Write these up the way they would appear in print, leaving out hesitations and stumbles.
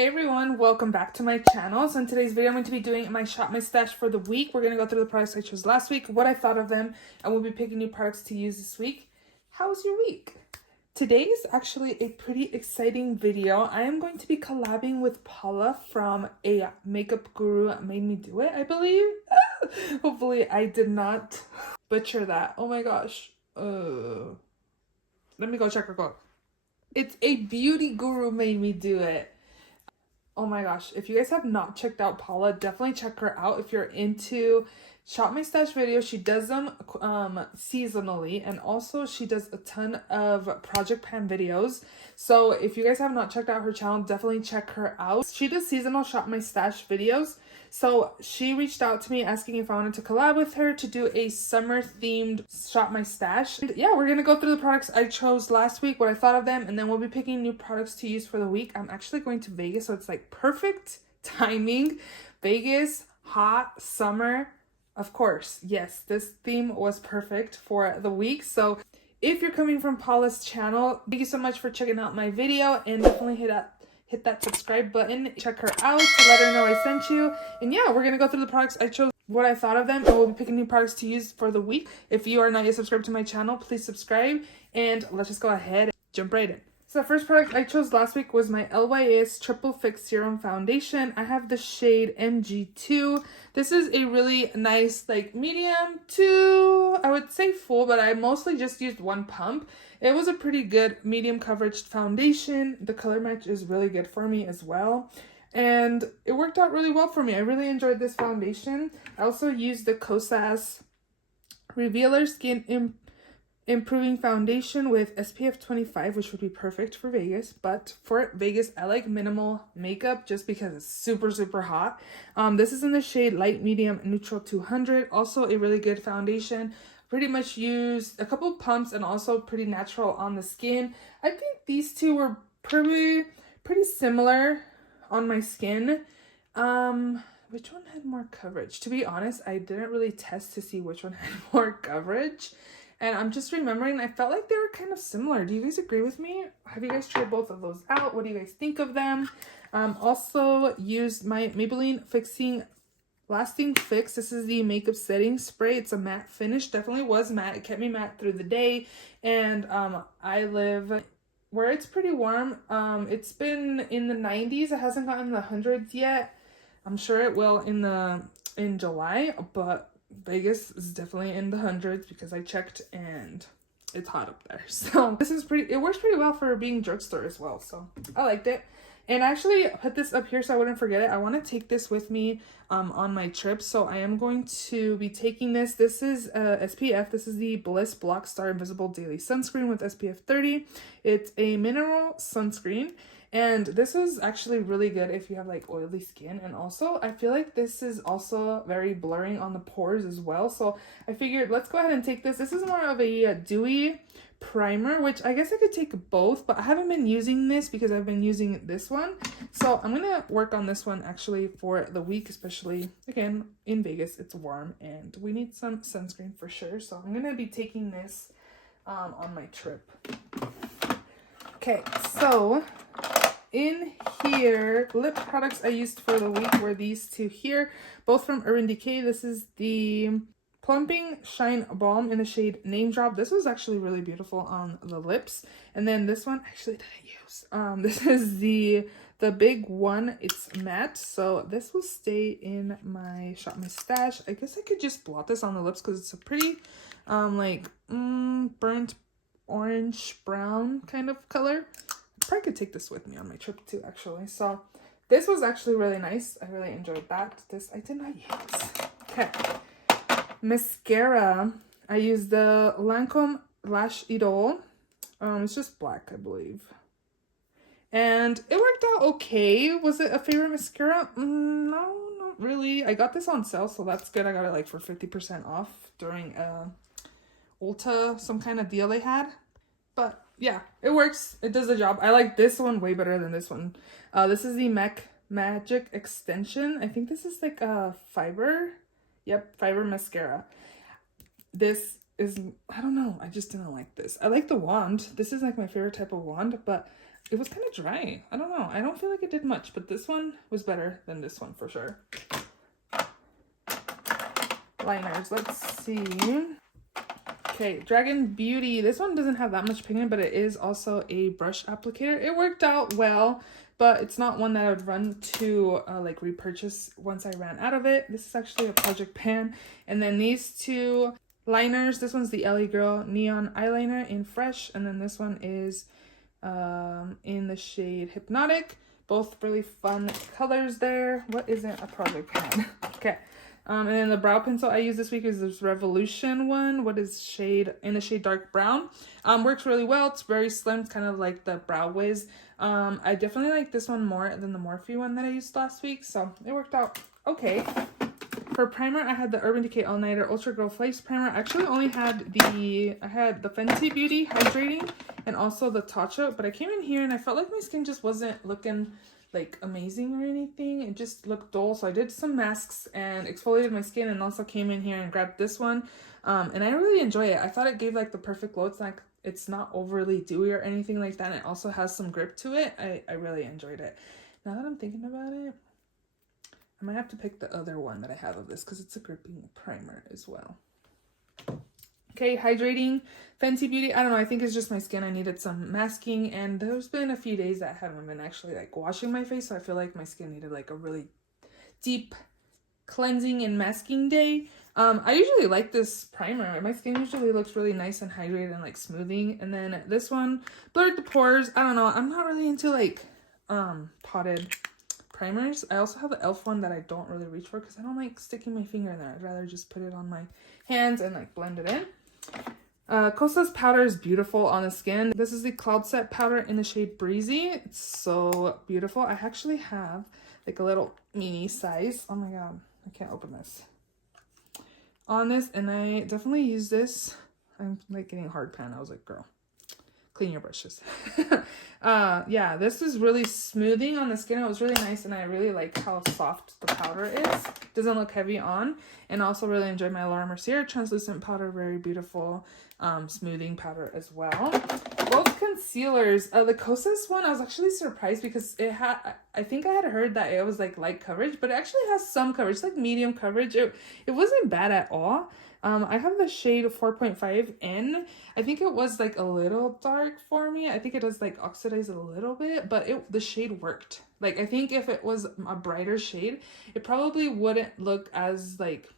Hey everyone, welcome back to my channel. So in today's video, I'm going to be doing my Shop My Stash for the week. We're going to go through the products I chose last week, what I thought of them, and we'll be picking new products to use this week. How was your week? Today is actually a pretty exciting video. I am going to be collabing with Paula from A Makeup Guru Made Me Do It, I believe. Hopefully I did not butcher that. Oh my gosh. Let me go check her quote. It's A Beauty Guru Made Me Do It. Oh my gosh, if you guys have not checked out Paula, definitely check her out. If you're into Shop My Stash videos, she does them seasonally, and also she does a ton of project pan videos. So if you guys have not checked out her channel, definitely check her out. She does seasonal Shop My Stash videos. So she reached out to me asking if I wanted to collab with her to do a summer themed Shop My Stash. And yeah, we're gonna go through the products I chose last week, what I thought of them, and then we'll be picking new products to use for the week. I'm actually going to Vegas, so it's like perfect timing. Vegas, hot, summer. Of course, yes, this theme was perfect for the week. So if you're coming from Paula's channel, thank you so much for checking out my video, and definitely hit that subscribe button, check her out to let her know I sent you. And yeah, we're gonna go through the products I chose, what I thought of them, and we'll be picking new products to use for the week. If you are not yet subscribed to my channel, please subscribe, and let's just go ahead and jump right in. So the first product I chose last week was my LYS Triple Fix Serum Foundation. I have the shade MG2. This is a really nice, like, medium to, I would say full, but I mostly just used one pump. It was a pretty good medium coverage foundation. The color match is really good for me as well. And it worked out really well for me. I really enjoyed this foundation. I also used the Kosas Revealer Skin Improving Foundation with SPF 25, which would be perfect for Vegas. But for Vegas, I like minimal makeup just because it's super, super hot. This is in the shade Light Medium Neutral 200. Also a really good foundation. Pretty much used a couple pumps and also pretty natural on the skin. I think these two were pretty similar on my skin. Which one had more coverage? To be honest, I didn't really test to see which one had more coverage. And I'm just remembering, I felt like they were kind of similar. Do you guys agree with me? Have you guys tried both of those out? What do you guys think of them? Also used my Maybelline Lasting Fix. This is the makeup setting spray. It's a matte finish. Definitely was matte. It kept me matte through the day. And I live where it's pretty warm. It's been in the 90s. It hasn't gotten the hundreds yet. I'm sure it will in July, but Vegas is definitely in the hundreds because I checked and it's hot up there. So this is it works pretty well for being drugstore as well. So I liked it. And I actually put this up here so I wouldn't forget it. I want to take this with me on my trip. So I am going to be taking this. This is SPF. This is the Bliss Block Star Invisible Daily Sunscreen with SPF 30. It's a mineral sunscreen. And this is actually really good if you have like oily skin. And also I feel like this is also very blurring on the pores as well. So I figured let's go ahead and take this. This is more of a dewy primer, which I guess I could take both, but I haven't been using this because I've been using this one. So I'm gonna work on this one actually for the week, especially again in Vegas. It's warm and we need some sunscreen for sure. So I'm gonna be taking this on my trip. Okay, so in here, lip products I used for the week were these two here, both from Urban Decay. This is the Plumping Shine Balm in the shade Name Drop. This was actually really beautiful on the lips. And then this one I actually didn't use. This is the big one. It's matte, so this will stay in my Shop My Stash. I guess I could just blot this on the lips because it's a pretty burnt orange brown kind of color. I probably could take this with me on my trip too, actually. So this was actually really nice. I really enjoyed that. This I did not use. Okay. Mascara. I used the Lancome Lash Idol. It's just black, I believe. And it worked out okay. Was it a favorite mascara? No, not really. I got this on sale, so that's good. I got it like for 50% off during Ulta, some kind of deal they had. But yeah, it works. It does the job. I like this one way better than this one. This is the MAC Magic Extension. I think this is like a fiber. Yep, fiber mascara. This is, I don't know. I just didn't like this. I like the wand. This is like my favorite type of wand, but it was kind of dry. I don't know. I don't feel like it did much, but this one was better than this one for sure. Liners, let's see. Okay, Dragon Beauty. This one doesn't have that much pigment, but it is also a brush applicator. It worked out well, but it's not one that I would run to like repurchase once I ran out of it. This is actually a project pan. And then these two liners. This one's the LA Girl Neon Eyeliner in Fresh, and then this one is in the shade Hypnotic. Both really fun colors there. What isn't a project pan? Okay. And then the brow pencil I use this week is this Revolution one. What is shade in the shade Dark Brown. Works really well. It's very slim. It's kind of like the Brow Wiz. I definitely like this one more than the Morphe one that I used last week. So it worked out okay. For primer, I had the Urban Decay All Nighter Ultra Glow Flakes Primer. I actually only had the Fenty Beauty Hydrating and also the Tatcha. But I came in here and I felt like my skin just wasn't looking like amazing or anything. It just looked dull, so I did some masks and exfoliated my skin, and also came in here and grabbed this one, and I really enjoy it. I thought it gave like the perfect glow. It's like, it's not overly dewy or anything like that, and it also has some grip to it. I really enjoyed it. Now that I'm thinking about it, I might have to pick the other one that I have of this because it's a gripping primer as well. Okay, hydrating Fenty Beauty. I don't know, I think it's just my skin. I needed some masking, and there's been a few days that I haven't been actually like washing my face, so I feel like my skin needed like a really deep cleansing and masking day. I usually like this primer. My skin usually looks really nice and hydrated and like smoothing. And then this one blurred the pores. I don't know, I'm not really into like potted primers. I also have the e.l.f. one that I don't really reach for because I don't like sticking my finger in there. I'd rather just put it on my hands and like blend it in. Kosa's powder is beautiful on the skin. This is the Cloud Set powder in the shade Breezy. It's so beautiful. I actually have like a little mini size. Oh my god, I can't open this. On this, and I definitely use this. I'm like getting hard pan. I was like, girl, clean your brushes. Yeah, this is really smoothing on the skin. It was really nice, and I really like how soft the powder is. Doesn't look heavy on. And also really enjoy my Laura Mercier translucent powder. Very beautiful smoothing powder as well. Both concealers. The Kosas one, I was actually surprised because it had, I think I had heard that it was like light coverage, but it actually has some coverage, like medium coverage. It wasn't bad at all. I have the shade 4.5N. I think it was like a little dark for me. I think it does like oxidize a little bit, but the shade worked. Like, I think if it was a brighter shade, it probably wouldn't look as like,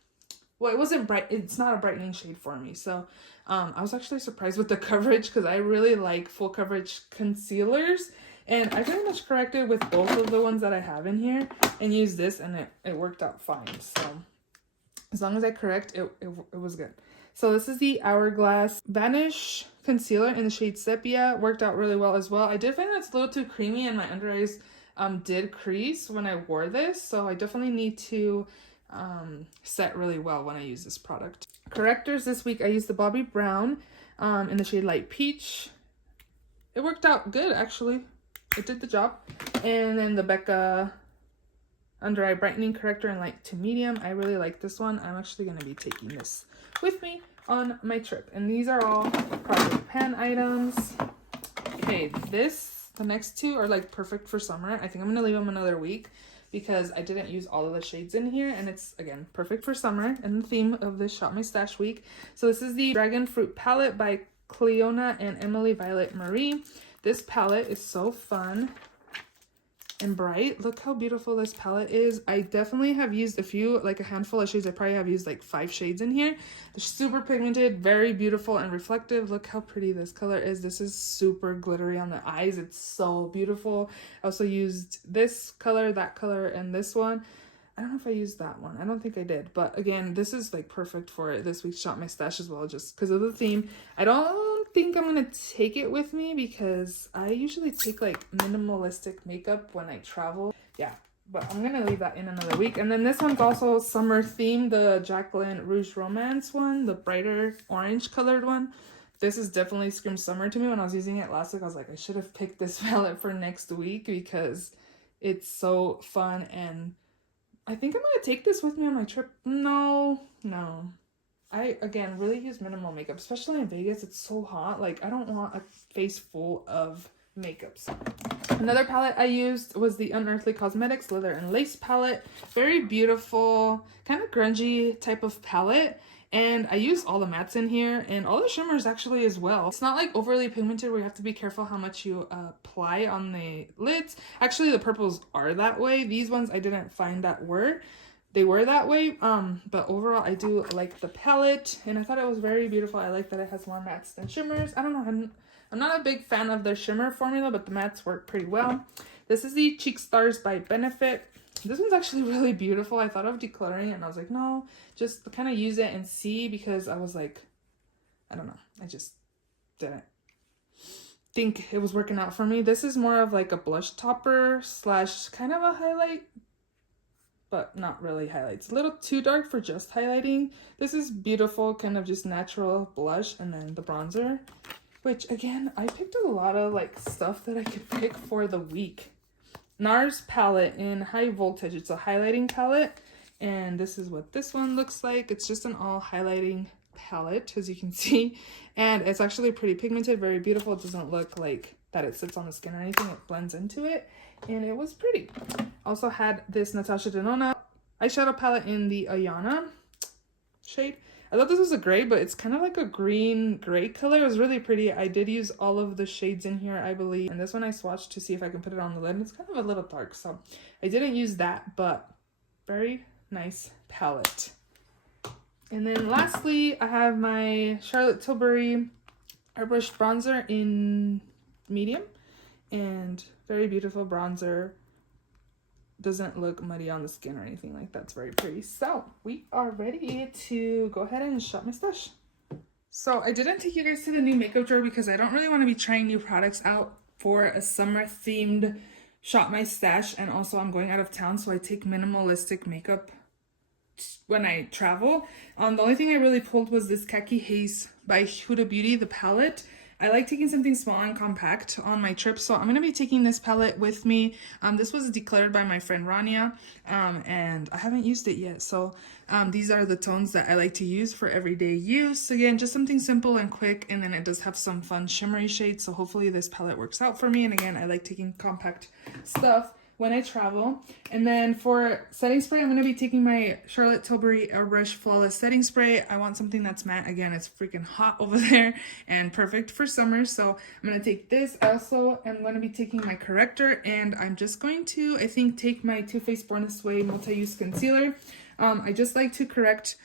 well, it wasn't bright. It's not a brightening shade for me. So I was actually surprised with the coverage because I really like full coverage concealers. And I pretty much corrected with both of the ones that I have in here and used this, and it worked out fine. So as long as I correct, it was good. So this is the Hourglass Vanish Concealer in the shade Sepia. Worked out really well as well. I did find that it's a little too creamy, and my under eyes did crease when I wore this. So I definitely need to set really well when I use this product. Correctors this week, I used the Bobbi Brown in the shade Light Peach. It worked out good, actually. It did the job. And then the Becca Under Eye Brightening Corrector in light to medium. I really like this one. I'm actually going to be taking this with me on my trip. And these are all project pan items. Okay, the next two are like perfect for summer. I think I'm going to leave them another week because I didn't use all of the shades in here. And it's, again, perfect for summer and the theme of this Shop My Stash week. So this is the Dragon Fruit Palette by Cleona and Emily Violet Marie. This palette is so fun and bright. Look how beautiful this palette is. I definitely have used a handful of shades. I probably have used like 5 shades in here. They're super pigmented, very beautiful and reflective. Look how pretty this color is. This is super glittery on the eyes. It's so beautiful. I also used this color, that color, and this one. I don't know if I used that one. I don't think I did. But again, this is like perfect for this week's Shop My Stash as well, just because of the theme. I don't think I'm going to take it with me because I usually take like minimalistic makeup when I travel. Yeah, but I'm going to leave that in another week. And then this one's also summer themed, the Jacqueline Rouge Romance one, the brighter orange colored one. This is definitely screamed summer to me. When I was using it last week, I was like, I should have picked this palette for next week because it's so fun, and I think I'm going to take this with me on my trip. No. I, again, really use minimal makeup, especially in Vegas. It's so hot. Like, I don't want a face full of makeup. So Another palette I used was the Unearthly Cosmetics Leather and Lace palette. Very beautiful, kind of grungy type of palette. And I used all the mattes in here and all the shimmers actually as well. It's not like overly pigmented where you have to be careful how much you apply on the lids. Actually, the purples are that way. These ones I didn't find that they were that way. But overall, I do like the palette and I thought it was very beautiful. I like that it has more mattes than shimmers. I don't know, I'm not a big fan of their shimmer formula, but the mattes work pretty well. This is the Cheek Stars by Benefit. This one's actually really beautiful. I thought of decluttering it and I was like, no, just kind of use it and see, because I was like, I don't know. I just didn't think it was working out for me. This is more of like a blush topper slash kind of a highlight, but not really highlights. A little too dark for just highlighting. This is beautiful, kind of just natural blush, and then the bronzer, which again, I picked a lot of like stuff that I could pick for the week. NARS palette in High Voltage. It's a highlighting palette, and this is what this one looks like. It's just an all highlighting palette, as you can see, and it's actually pretty pigmented, very beautiful. It doesn't look like that it sits on the skin or anything. It blends into it, and it was pretty. Also had this Natasha Denona eyeshadow palette in the Ayana shade. I thought this was a gray, but it's kind of like a green gray color. It was really pretty. I did use all of the shades in here, I believe. And this one I swatched to see if I can put it on the lid. It's kind of a little dark, so I didn't use that, but very nice palette. And then lastly, I have my Charlotte Tilbury Airbrush bronzer in medium, and very beautiful bronzer. Doesn't look muddy on the skin or anything like that. It's very pretty. So we are ready to go ahead and shop my stash. So I didn't take you guys to the new makeup drawer because I don't really want to be trying new products out for a summer themed shop my stash, and also I'm going out of town, so I take minimalistic makeup when I travel. The only thing I really pulled was this Khaki Haze by Huda Beauty, the palette. I like taking something small and compact on my trip, so I'm going to be taking this palette with me. This was decluttered by my friend Rania, and I haven't used it yet. So these are the tones that I like to use for everyday use. Again, just something simple and quick, and then it does have some fun shimmery shades, so hopefully this palette works out for me. And again, I like taking compact stuff when I travel. And then for setting spray, I'm going to be taking my Charlotte Tilbury Airbrush Flawless Setting Spray. I want something that's matte. Again, it's freaking hot over there and perfect for summer. So I'm going to take this. Also, I'm going to be taking my corrector, and I'm just going to, I think, take my Too Faced Born This Way Multi-Use Concealer. I just like to correct,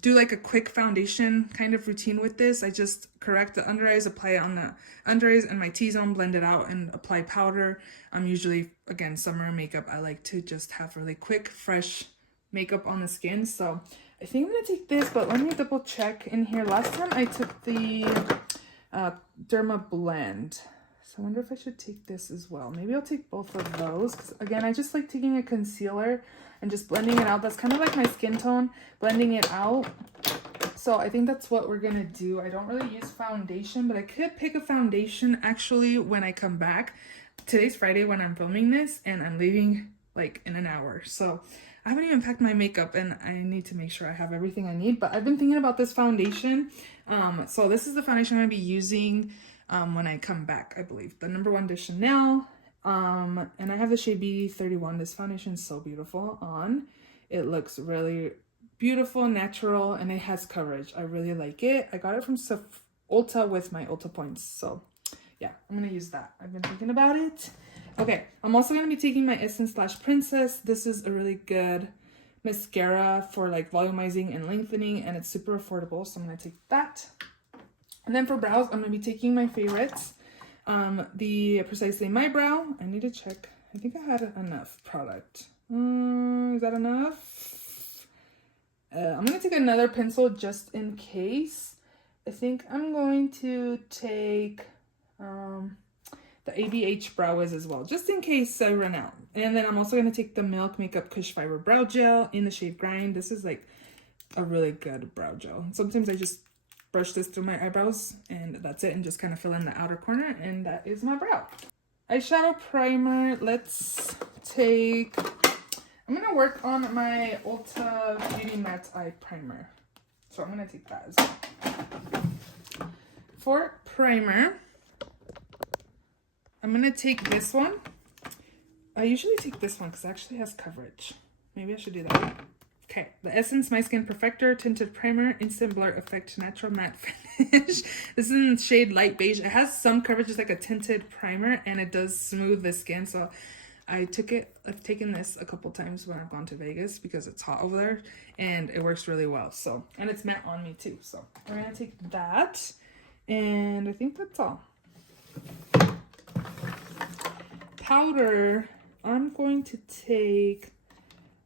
do like a quick foundation kind of routine with this. I just correct the under eyes, apply it on the under eyes and my T-zone, blend it out, and apply powder. Usually, again, summer makeup, I like to just have really quick, fresh makeup on the skin. So I think I'm going to take this, but let me double check in here. Last time I took the Derma Blend. So I wonder if I should take this as well. Maybe I'll take both of those, because again, I just like taking a concealer and just blending it out. That's kind of like my skin tone, blending it out. So I think that's what we're going to do. I don't really use foundation, but I could pick a foundation actually when I come back. Today's Friday when I'm filming this, and I'm leaving like in an hour. So I haven't even packed my makeup, and I need to make sure I have everything I need. But I've been thinking about this foundation. So this is the foundation I'm going to be using when I come back, I believe. The number 1 de Chanel. And I have the shade B31. This foundation is so beautiful on. It looks really beautiful, natural, and it has coverage. I really like it. I got it from Ulta with my Ulta points. So yeah, I'm going to use that. I've been thinking about it. Okay, I'm also going to be taking my Essence Lash Princess. This is a really good mascara for like volumizing and lengthening, and it's super affordable. So I'm going to take that. And then for brows, I'm going to be taking my favorites. The Precisely My Brow. I need to check. I think I had enough product. Is that enough? I'm going to take another pencil just in case. I think I'm going to take the ABH Brow Wiz as well, just in case I run out. And then I'm also going to take the Milk Makeup Kush Fiber Brow Gel in the shade Grind. This is like a really good brow gel. Sometimes I just brush this through my eyebrows and that's it, and just kind of fill in the outer corner, and that is my brow. Eyeshadow primer. Let's take, I'm going to work on my Ulta Beauty Matte Eye Primer. So I'm going to take that as well. For primer, I'm going to take this one. I usually take this one because it actually has coverage. Maybe I should do that. Okay, the Essence My Skin Perfector Tinted Primer, Instant Blur Effect Natural Matte Finish. This is in shade Light Beige. It has some coverage, it's like a tinted primer, and it does smooth the skin. So I've taken this a couple times when I've gone to Vegas because it's hot over there, and it works really well. So, and it's matte on me too. So we're gonna take that, and I think that's all. Powder, I'm going to take,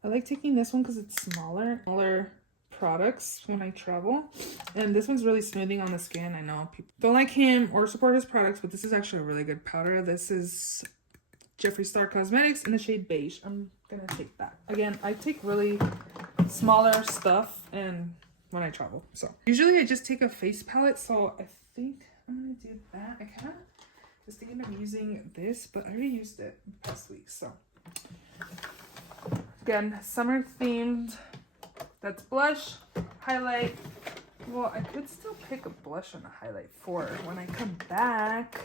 I like taking this one because it's smaller products when I travel, and this one's really smoothing on the skin. I know people don't like him or support his products, but this is actually a really good powder. This is Jeffree Star Cosmetics in the shade Beige. I'm gonna take that. Again, I take really smaller stuff and when I travel. So usually I just take a face palette, so I think I'm gonna do that. I kind of was thinking of using this, but I already used it the past week. So again, summer themed. That's blush, highlight. Well, I could still pick a blush and a highlight for when I come back.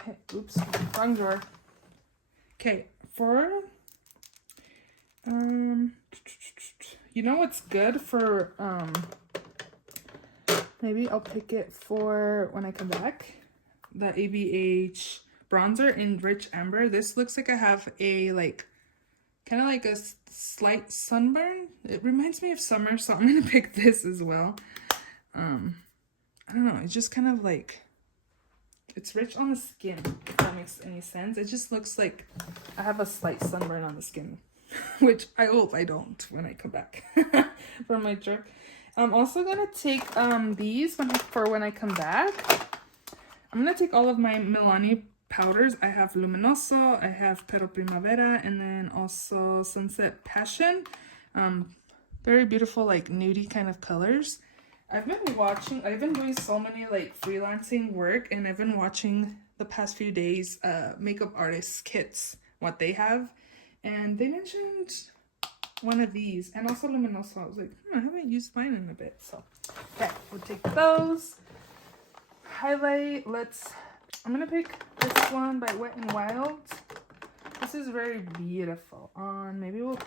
Okay, oops, wrong drawer. Okay, for you know what's good for maybe I'll pick it for when I come back. The ABH bronzer in Rich Amber. This looks like I have a kind of like a slight sunburn. It reminds me of summer, so I'm gonna pick this as well. I don't know, it's just kind of like, it's rich on the skin, if that makes any sense. It just looks like I have a slight sunburn on the skin, which I hope I don't when I come back from my trip. I'm also gonna take these for when I come back. I'm gonna take all of my Milani powders. I have Luminoso, I have Pero Primavera, and then also Sunset Passion. Very beautiful, like nudie kind of colors. I've been doing so many like freelancing work, and I've been watching the past few days makeup artists kits, what they have, and they mentioned one of these and also Luminoso. I was like, I haven't used mine in a bit, so okay, we'll take those. Highlight, I'm gonna pick this one by Wet n Wild. This is very beautiful. Maybe we'll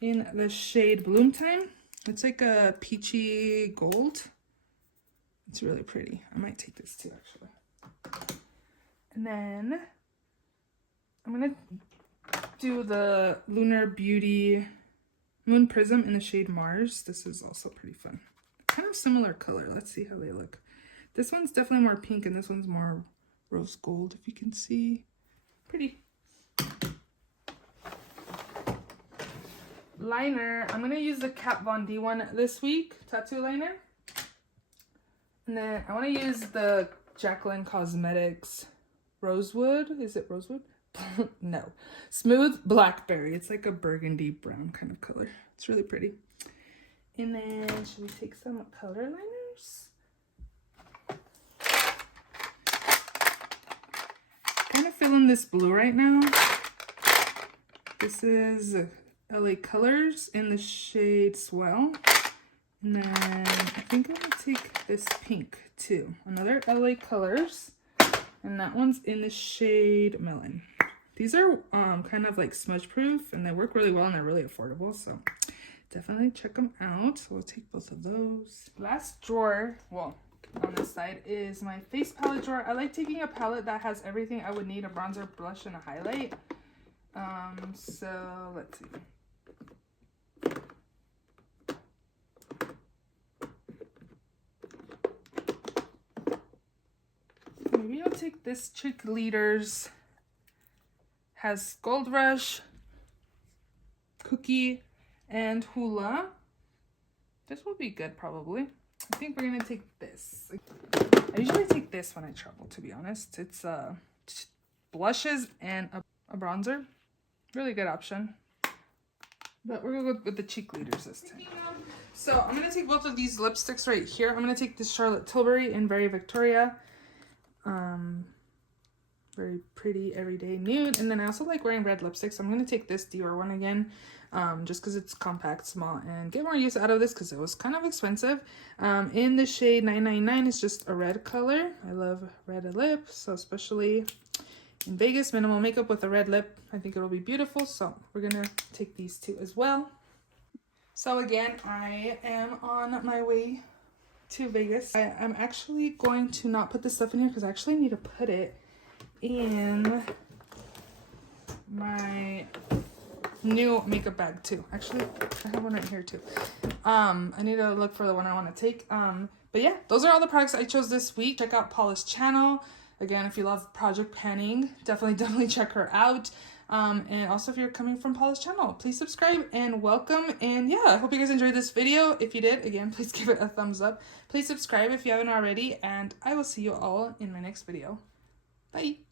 in the shade Bloom Time. It's like a peachy gold. It's really pretty. I might take this too, actually. And then I'm gonna do the Lunar Beauty Moon Prism in the shade Mars. This is also pretty fun. Kind of similar color. Let's see how they look. This one's definitely more pink and this one's more rose gold, if you can see. Pretty. Liner, I'm gonna use the Kat Von D one this week, tattoo liner. And then I want to use the Jaclyn Cosmetics Rosewood. Is it Rosewood? No. Smooth Blackberry. It's like a burgundy brown kind of color. It's really pretty. And then should we take some color liners? Kind of feeling this blue right now. This is LA Colors in the shade Swell. And then I think I'm gonna take this pink too. Another LA Colors. And that one's in the shade Melon. These are kind of like smudge proof and they work really well and they're really affordable. So definitely check them out. So we'll take both of those. Last drawer, well, on this side is my face palette drawer. I like taking a palette that has everything I would need, a bronzer, blush, and a highlight. So let's see. Maybe I'll take this Chick Leaders. Has Gold Rush, Cookie, and Hula. This will be good probably. I think we're gonna take this. I usually take this when I travel, to be honest. It's blushes and a bronzer. Really good option. But we're gonna go with the Cheek Leaders this time. So I'm gonna take both of these lipsticks right here. I'm gonna take this Charlotte Tilbury in Very Victoria. Very pretty everyday nude. And then I also like wearing red lipstick, so I'm going to take this Dior one again, just because it's compact, small, and get more use out of this because it was kind of expensive. In the shade 999, it's just a red color. I love red lip, so especially in Vegas, minimal makeup with a red lip, I think it'll be beautiful. So we're going to take these two as well. So again, I am on my way to Vegas. I'm actually going to not put this stuff in here because I actually need to put it in my new makeup bag too. Actually, I have one right here too. I need to look for the one I want to take. But yeah, those are all the products I chose this week. Check out Paula's channel. Again, if you love project panning, definitely check her out. And also if you're coming from Paula's channel, please subscribe and welcome. And yeah, I hope you guys enjoyed this video. If you did, again, please give it a thumbs up. Please subscribe if you haven't already, and I will see you all in my next video. Bye.